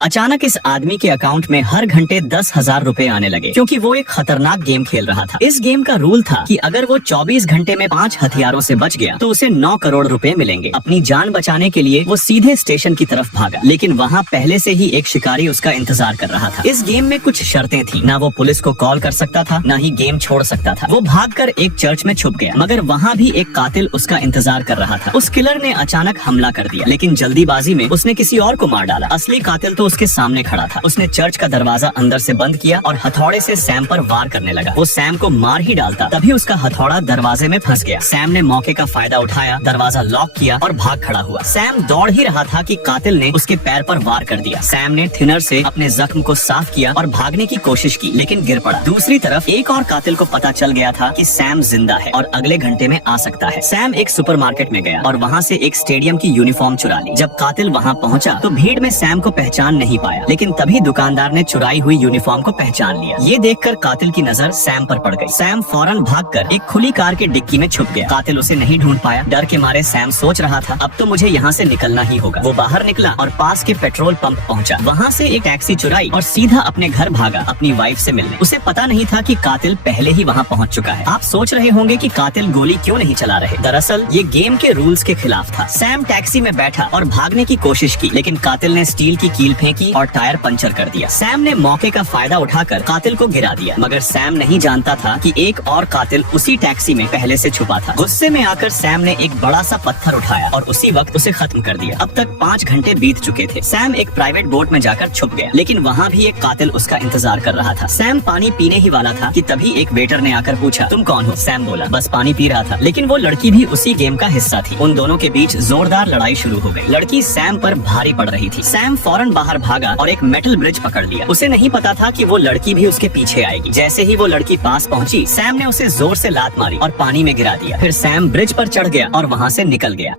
अचानक इस आदमी के अकाउंट में हर घंटे 10,000 रुपए आने लगे क्योंकि वो एक खतरनाक गेम खेल रहा था। इस गेम का रूल था कि अगर वो 24 घंटे में 5 हथियारों से बच गया तो उसे 9 करोड़ रुपए मिलेंगे। अपनी जान बचाने के लिए वो सीधे स्टेशन की तरफ भागा, लेकिन वहाँ पहले से ही एक शिकारी उसका इंतजार कर रहा था। इस गेम में कुछ शर्तें थी, ना वो पुलिस को कॉल कर सकता था, ना ही गेम छोड़ सकता था। वो भागकर एक चर्च में छुप गया, मगर वहाँ भी एक कातिल उसका इंतजार कर रहा था। उस किलर ने अचानक हमला कर दिया, लेकिन जल्दीबाजी में उसने किसी और को मार डाला। असली कातिल तो उसके सामने खड़ा था। उसने चर्च का दरवाजा अंदर से बंद किया और हथौड़े से सैम पर वार करने लगा। वो सैम को मार ही डालता, तभी उसका हथौड़ा दरवाजे में फंस गया। सैम ने मौके का फायदा उठाया, दरवाजा लॉक किया और भाग खड़ा हुआ। सैम दौड़ ही रहा था कि कातिल ने उसके पैर पर वार कर दिया। सैम ने थिनर से अपने जख्म को साफ किया और भागने की कोशिश की, लेकिन गिर पड़ा। दूसरी तरफ एक और कातिल को पता चल गया था कि सैम जिंदा है और अगले घंटे में आ सकता है। सैम एक सुपरमार्केट में गया और वहाँ से एक स्टेडियम की यूनिफॉर्म चुरा ली। जब कातिल वहाँ पहुँचा तो भीड़ में सैम को पहचान नहीं पाया, लेकिन तभी दुकानदार ने चुराई हुई यूनिफॉर्म को पहचान लिया। ये देखकर कातिल की नजर सैम पर पड़ गई। सैम फौरन भागकर एक खुली कार के डिक्की में छुप गया। कातिल उसे नहीं ढूंढ पाया। डर के मारे सैम सोच रहा था, अब तो मुझे यहाँ से निकलना ही होगा। वो बाहर निकला और पास के पेट्रोल पंप पहुँचा। वहाँ से एक टैक्सी चुराई और सीधा अपने घर भागा अपनी वाइफ से मिलने। उसे पता नहीं था कि कातिल पहले ही वहाँ पहुँच चुका है। आप सोच रहे होंगे कि कातिल गोली क्यों नहीं चला रहे। दरअसल ये गेम के रूल्स के खिलाफ था। सैम टैक्सी में बैठा और भागने की कोशिश की, लेकिन कातिल ने स्टील की कील फेंकी और टायर पंचर कर दिया। सैम ने मौके का फायदा उठाकर कातिल को गिरा दिया, मगर सैम नहीं जानता था कि एक और कातिल उसी टैक्सी में पहले से छुपा था। गुस्से में आकर सैम ने एक बड़ा सा पत्थर उठाया और उसी वक्त उसे खत्म कर दिया। अब तक 5 घंटे बीत चुके थे। सैम एक प्राइवेट बोट में जाकर छुप गया, लेकिन वहाँ भी एक कातिल उसका इंतजार कर रहा था। सैम पानी पीने ही वाला था कि तभी एक वेटर ने आकर पूछा, तुम कौन हो? सैम बोला, बस पानी पी रहा था। लेकिन वो लड़की भी उसी गेम का हिस्सा थी। उन दोनों के बीच जोरदार लड़ाई शुरू हो गई। लड़की सैम पर भारी पड़ रही थी। सैम फौरन बाहर भागा और एक मेटल ब्रिज पकड़ लिया। उसे नहीं पता था कि वो लड़की भी उसके पीछे आएगी। जैसे ही वो लड़की पास पहुंची, सैम ने उसे जोर से लात मारी और पानी में गिरा दिया। फिर सैम ब्रिज पर चढ़ गया और वहाँ से निकल गया।